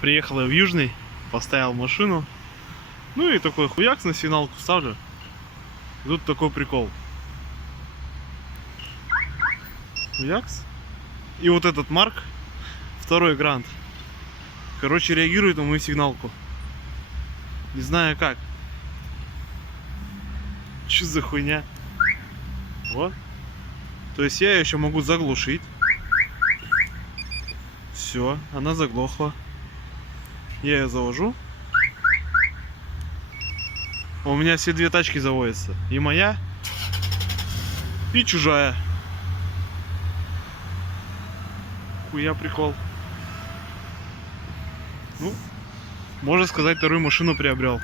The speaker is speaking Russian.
Приехал я в Южный, поставил машину. Ну и такой хуякс на сигналку ставлю. И тут такой прикол. Хуякс. И вот этот Марк, второй Грант, короче, реагирует на мою сигналку. Не знаю как. Что за хуйня? Вот. То есть я ее еще могу заглушить. Все, она заглохла. Я ее завожу. У меня все две тачки заводятся. И моя, и чужая. Хуя прикол. Ну, можно сказать, вторую машину приобрел.